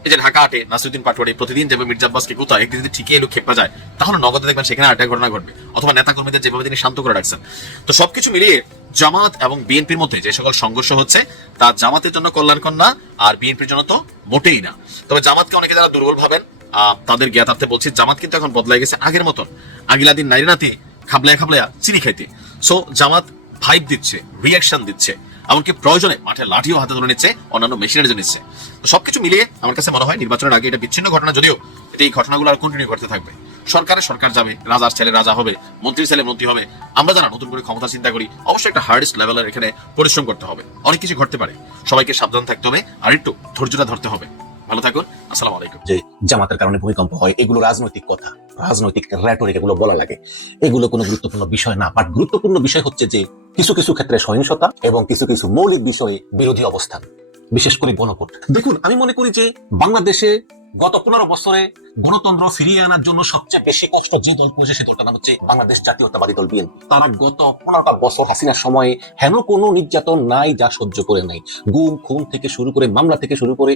এই যে ঢাকা আটে নাসিরুদ্দিন পাটোয়ারি প্রতিদিন যেভাবে মির্জা আব্বাসকে কোথায় একদিন যদি ঠিকই এলো খেপা যায়, তাহলে নগদে দেখবেন সেখানে আরেকটা ঘটনা ঘটবে, অথবা নেতা কর্মীদের যেভাবে তিনি শান্ত করে রাখছেন। তো সবকিছু মিলিয়ে জামাত এবং বিএনপির মধ্যে যে সকল সংঘর্ষ হচ্ছে তা জামাতের জন্য কল্যাণকর না, আর বিএনপির জন্য তো মোটেই না। তবে জামাতকে অনেকে যারা দুর্বল ভাবেন তাদের জ্ঞাতার্থে বলছি, জামাত কিন্তু এখন বদলাই গেছে আগের মতন আগিলাদিন নারী নাতি খাবলায়া খাবলায়া চিনি খাইতে। সো জামাত ভাইব দিচ্ছে, রিয়াকশন দিচ্ছে, এমনকি প্রয়োজনে মাঠে লাঠিও হাতে ধরে নিচ্ছে, অন্যান্য মেশিনারি নিচ্ছে। তো সবকিছু মিলিয়ে আমার কাছে মনে হয় নির্বাচনের আগে এটা বিচ্ছিন্ন ঘটনা, যদিও এই ঘটনাগুলো আর কন্টিনিউ করতে থাকবে। সরকার যাবে, রাজার ছেলে রাজা হবে, মন্ত্রীর ছেলে মন্ত্রী হবে। আমরা যারা নতুন করে ক্ষমতা চিন্তা করি, অবশ্যই একটা হার্ডেস্ট লেভেলের এখানে পরিশ্রম করতে হবে। অনেক কিছু ঘটতে পারে, সবাইকে সাবধান থাকতে হবে, আর একটু ধৈর্যটা ধরতে হবে। ভালো থাকুন, আসসালামু আলাইকুম। যে জামাতের কারণে ভূমিকম্প হয়, এগুলো রাজনৈতিক কথা, রাজনৈতিক রেটরিক, এগুলো বলা লাগে, এগুলো কোনো গুরুত্বপূর্ণ বিষয় না। বাট গুরুত্বপূর্ণ বিষয় হচ্ছে যে কিছু কিছু ক্ষেত্রে সহিংসতা এবং কিছু কিছু মৌলিক বিষয়ে বিরোধী অবস্থান, বিশেষ করে গণভোট। দেখুন, আমি মনে করি যে বাংলাদেশে গত 15 বছরে গণতন্ত্র ফিরিয়ে আনার জন্য সবচেয়ে বেশি কষ্ট যে দল করেছে সে দলটার নাম হচ্ছে বাংলাদেশ জাতীয়তাবাদী দল বিএনপি। তারা গত 15টা বছর হাসিনার সময়ে হেন কোনো নির্যাতন নাই যা সহ্য করে নাই। গুম খুন থেকে শুরু করে, মামলা থেকে শুরু করে,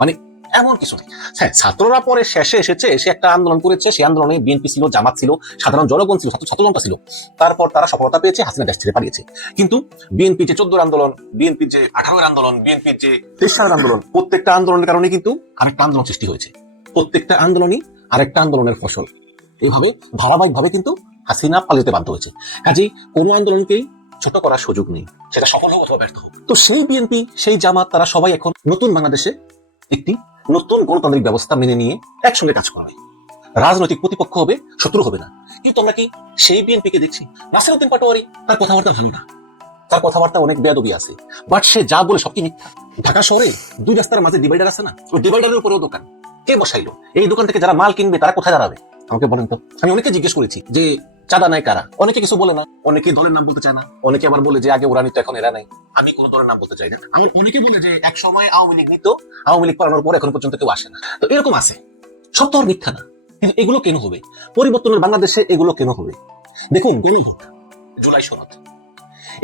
মানে এমন কিছু নেই। হ্যাঁ, ছাত্ররা পরে শেষে এসেছে, এসে একটা আন্দোলন করেছে, সেই আন্দোলনে বিএনপি ছিল, জামাত ছিল, সাধারণ জনগণ ছিল, ছাত্র জনতা ছিল। তারপর তারা সফলতা পেয়েছে, হাসিনা দেশ ছেড়ে পালিয়েছে। কিন্তু বিএনপি যে 14 আন্দোলন, বিএনপির যে 18 আন্দোলন, বিএনপির যে 23 সালের আন্দোলন, প্রত্যেকটা আন্দোলনের কারণে কিন্তু আরেকটা আন্দোলন সৃষ্টি হয়েছে। প্রত্যেকটা আন্দোলনই আরেকটা আন্দোলনের ফসল। এইভাবে ধারাবাহিকভাবে কিন্তু হাসিনা পালিয়ে বাধ্য হয়েছে। কাজেই কোনো আন্দোলনকেই ছোট করার সুযোগ নেই, সেটা সফল হোক অথবা ব্যর্থ হোক। তো সেই বিএনপি, সেই জামাত, তারা সবাই এখন নতুন বাংলাদেশে একটি নতুন গণতান্ত্রিক ব্যবস্থা মেনে নিয়ে একসঙ্গে কাজ করবে। রাজনৈতিক প্রতিপক্ষ হবে, শত্রু হবে না। কিন্তু আমরা কি সেই বিএনপিকে দেখছি? নাসিরুদ্দিন পাটোয়ারি, তার কথাবার্তা ভালো না, তার কথাবার্তা অনেক বেয়াদবি আছে, বাট সে যা বলে সব কি মিথ্যা। ঢাকা শহরে 2 রাস্তার মাঝে ডিভাইডার আছে না, ওই ডিভাইডারের উপরেও দোকান। কে বসাইলো? এই দোকান থেকে যারা মাল কিনবে তারা কোথায় দাঁড়াবে? আমাকে বলেন তো। আমি অনেকে জিজ্ঞেস করেছি যে চাঁদা নেয় কারা? অনেকে কিছু বলে না, অনেকে দলের নাম বলতে চায় না, অনেকে আবার বলে যে আগে ওরা নিত এখন এরা নেই। আমি কোন দলের নাম বলতে চাই না। আমার অনেকে বলে যে এক সময় আওয়ামী লীগ নিত, আওয়ামী লীগ পালানোর পর এখন পর্যন্ত কেউ আসে না। তো এরকম আছে, সব তো আর মিথ্যা না। কিন্তু এগুলো কেন হবে? পরিবর্তনের বাংলাদেশে এগুলো কেন হবে? দেখুন, গণভোট, জুলাই সনদ,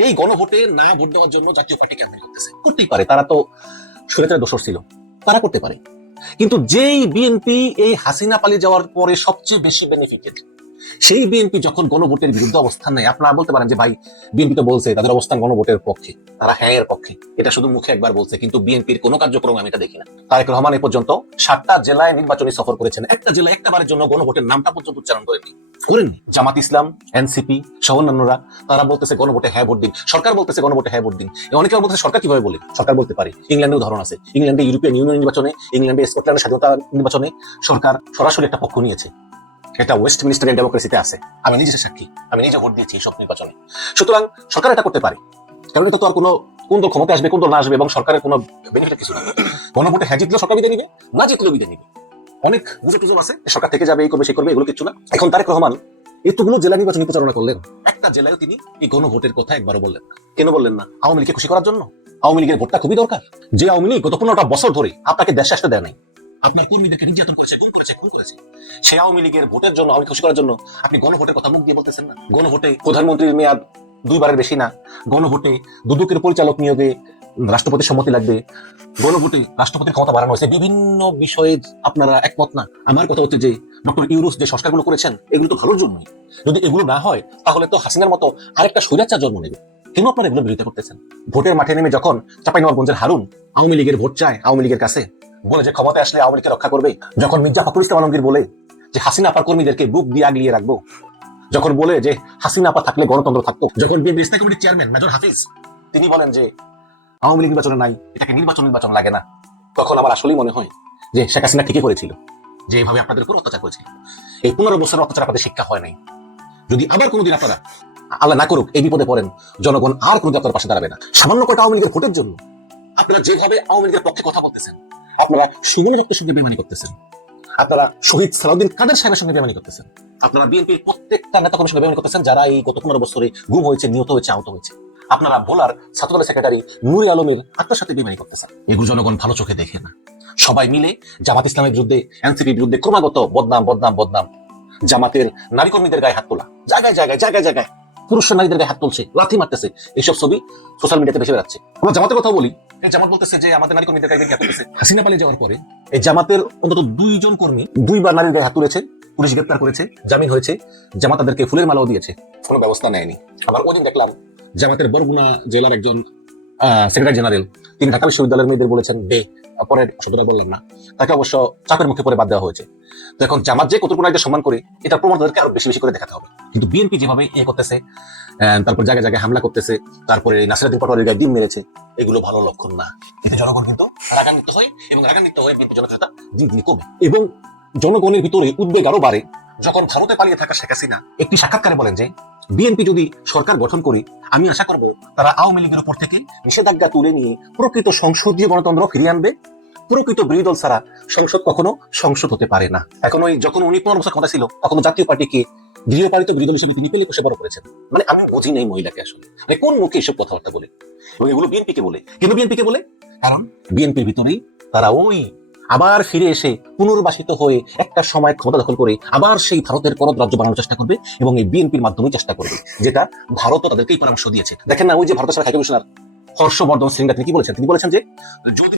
এই গণভোটে না ভোট দেওয়ার জন্য জাতীয় পার্টি ক্যাম্পেইন করতেছে। করতেই পারে, তারা তো স্বৈরাচারের দোষর ছিল, তারা করতে পারে। কিন্তু যেই বিএনপি এই হাসিনা পালিয়ে যাওয়ার পরে সবচেয়ে বেশি বেনিফিটেড, সেই বিএনপি যখন গণভোটের বিরুদ্ধে অবস্থান নেয়, আপনারা বলতে পারেন যে ভাই বিএনপি তো বলছে তাদের অবস্থান গণভোটের পক্ষে, তারা হ্যাঁ এর পক্ষে, এটা শুধু মুখে একবার বলছে, কিন্তু বিএনপির কোনো কার্যক্রম আমি এটা দেখি না। তারেক রহমান এ পর্যন্ত 7টা জেলায় নির্বাচনী সফর করেছেন, একটা জেলায় একটাবারের জন্য গণভোটের নামটা পর্যন্ত উচ্চারণ করেননি। জামাত ইসলাম, এনসিপি সহ অন্যান্যরা তারা বলতেছে গণভোটে হ্যাঁ ভোট দিন, সরকার বলতেছে গণভোটে হ্যাঁ ভোট দিন। অনেকে বলতেছে সরকার কিভাবে বলে? সরকার বলতে পারে। ইংল্যান্ডে উদাহরণ আছে, ইংল্যান্ডে ইউরোপিয়ান ইউনিয়ন নির্বাচনে, ইংল্যান্ডে স্কটল্যান্ডের স্বাধীনতা নির্বাচনে সরকার সরাসরি একটা পক্ষ নিয়েছে। এটা ওয়েস্ট মিনিস্টার ডেমোক্রেসিতে আছে, আমি নিজে সাক্ষী, আমি নিজে ভোট দিয়েছি সব নির্বাচনে। সুতরাং সরকার এটা করতে পারে, কারণ এটা তো আর কোনো কোন দল ক্ষমতা আসবে কোন দল না আসবে এবং সরকারের কোনো বেনিফিট কিছু না। গণভোটে হ্যাঁ জিতলেও সরকার বিদায় নিবে, না জিতলেও বিদায় নিবে। অনেক গুজব টুজব আছে সরকার থেকে যাবে, এই করবে সেই করবে, এগুলো কিছু না। এখন তারেক রহমান এতগুলো জেলা নির্বাচনী প্রচারণা করলেন, একটা জেলায় তিনি এই গণভোটের কথা একবারও বললেন না। কেন বললেন না? আওয়ামী লীগকে খুশি করার জন্য। আওয়ামী লীগের ভোটটা খুবই দরকার। যে আওয়ামী লীগ গত 15টা বছর ধরে আপনাকে দেশে আসতে দেয় নাই, আপনার কর্মীদেরকে নির্যাতন করেছে, গুম করেছে, খুন করেছে, সেই আওয়ামী লীগের ভোটের জন্য, আওয়ামী খুশি করার জন্য আপনি গণভোটের কথা মুখ দিয়ে বলতেছেন না। গণভোটে প্রধানমন্ত্রীর মেয়াদ 2বারের বেশি না, গণভোটে দুদকের পরিচালক নিয়োগে রাষ্ট্রপতির সম্মতি লাগবে, গণভোটে রাষ্ট্রপতির ক্ষমতা বাড়ানো হয়েছে, বিভিন্ন বিষয়ে আপনারা একমত না। আমার কথা হচ্ছে যে ডক্টর ইউনূস যে সংস্কারগুলো করেছেন এগুলো তো ভালোর জন্যই। যদি এগুলো না হয় তাহলে তো হাসিনার মতো আরেকটা স্বৈরাচার জন্ম নেবে। কেন আপনারা এগুলো বিরোধিতা করতেছেন? ভোটের মাঠে নেমে যখন চাঁপাইনবাবগঞ্জের হারুন আওয়ামী লীগের ভোট চায় আওয়ামী লীগের কাছে, বলে যে ক্ষমতা আসলে আওয়ামী লীগকে রক্ষা করবে, যখন মির্জা ফখরুল ইসলাম আলমগীর বলে যে হাসিনা আপার কর্মীদেরকে বুক দিয়ে আগলিয়ে রাখবো, যখন বলে যে হাসিনা আপা থাকলে গণতন্ত্র থাকতো, যখন বিএনপি স্থায়ী কমিটির চেয়ারম্যান মেজর হাফিজ তিনি বলেন যে আওয়ামী লীগ নির্বাচনে নাই, এটাকে নির্বাচন লাগে না, তখন আমার আসলেই মনে হয় যে শেখ হাসিনা ঠিকই করেছিল যে এইভাবে আপনাদের উপর অত্যাচার করেছিল। এই 15 বছরের অত্যাচার আপনাদের শিক্ষা হয় নাই। যদি আবার কোনোদিন আপনারা, আল্লাহ না করুক, এই বিপদে পড়েন, জনগণ আর কোনোদিন আপনার পাশে দাঁড়াবে না। সামান্য কয়টা আওয়ামী লীগের ভোটের জন্য আপনারা যেভাবে আওয়ামী লীগের পক্ষে কথা বলতেছেন, আপনারা সুমন দত্তের সঙ্গে বেমানি করতেছেন, আপনারা শহীদ সালাউদ্দিন কাদের সাহেবের সঙ্গে বেমানি করতেছেন, আপনারা বিএনপির প্রত্যেকটা নেতা কর্মীর সঙ্গে বেমানি করতেছেন যারা এই গত 15 বছরে গুম হয়েছে, নিহত হয়েছে, আহত হয়েছে। আপনারা ভোলার ছাত্রদলের সেক্রেটারি নুরি আলমের আত্মার সাথে বেমানি করতেছেন। এগুলো জনগণ ভালো চোখে দেখে না। সবাই মিলে জামাত ইসলামের বিরুদ্ধে, এনসিপির বিরুদ্ধে ক্রমাগত বদনাম। জামাতের নারী কর্মীদের গায়ে হাত তোলা, জায়গায় পুরুষ নারীদের গায়ে হাত তুলছে, লাথি মারতেছে, এইসব ছবি সোশ্যাল মিডিয়াতে বেশি বেড়াচ্ছে। আমরা জামাতের কথা বলি, জামাত বলতেছে যে আমাদের নারী কর্মীদের গায়ে হাত তুলতেছে। হাসিনা পালিয়ে যাওয়ার পরে এই জামাতের অন্তত 2 জন কর্মী 2বার নারীর গায়ে হাত তুলেছে, পুলিশ গ্রেপ্তার করেছে, জামিন হয়েছে, জামাত তাদেরকে ফুলের মালাও দিয়েছে, কোনো ব্যবস্থা নেয়নি। আবার ওই দিন দেখলাম জামাতের বরগুনা জেলার একজন সেক্রেটারি জেনারেল, তিনি ঢাকা বিশ্ববিদ্যালয়ের মেয়েদের বলেছেন বে, পরে শব্দটা বললেন না, তাকে অবশ্য চাপের মুখে পরে বাদ দেওয়া হয়েছে। তো এখন জামাত যে কতটুকু নারীদের সম্মান করে, এটার প্রমাণ তাদেরকে আরো বেশি করে দেখাতে হবে। কিন্তু বিএনপি যেভাবে করতেছে, তারপর জায়গায় হামলা করতেছে, তারপরে নাসিরুদ্দিন পাটোয়ারির গায়ে ডিম মেরেছে, এগুলো ভালো লক্ষণ না। এতে জনগণ কিন্তু রাগান্বিত হয় এবং রাগান্বিত হয়ে বিএনপি জনপ্রিয়তা দিন দিন কমে এবং জনগণের ভিতরে উদ্বেগ আরো বাড়ে। যখন ভারতে পালিয়ে থাকা শেখ হাসিনা একটি সাক্ষাৎকারে বলেন যে বিএনপি যদি সরকার গঠন করে, আমি আশা করব তারা আওয়ামী লীগের উপর থেকে নিষেধাজ্ঞা তুলে নিয়ে প্রকৃত সংসদীয় গণতন্ত্র ফিরিয়ে আনবে। প্রকৃত বিরোধী দল ছাড়া সংসদ কখনো সংসদ হতে পারে না। এখন যখন উনি 15 বছর ক্ষমতা ছিল, তখন জাতীয় পার্টিকে গৃহপালিত বিরোধী দল হিসেবে তিনি পেলে কষে বড় করেছেন। মানে আমি বুঝি নেই মহিলাকে আসলে কোন মুখে এসব কথাবার্তা বলে, এবং এগুলো বিএনপিকে বলে। কেন বিএনপিকে বলে? কারণ বিএনপির ভিতরেই তারা আবার ফিরে এসে পুনর্বাসিত হয়ে একটা সময় ক্ষমতা দখল করে আবার সেই ভারতের করদ রাজ্য বানানোর চেষ্টা করবে এবং এই বিএনপির মাধ্যমে চেষ্টা করবে, যেটা ভারতও তাদেরকেই পরামর্শ দিয়েছে। দেখেন না, ওই যে ভারতের হাই কমিশনার হর্ষবর্ধন শ্রীঙ্গা তিনি কি বলেছেন? তিনি বলেছেন যে যদি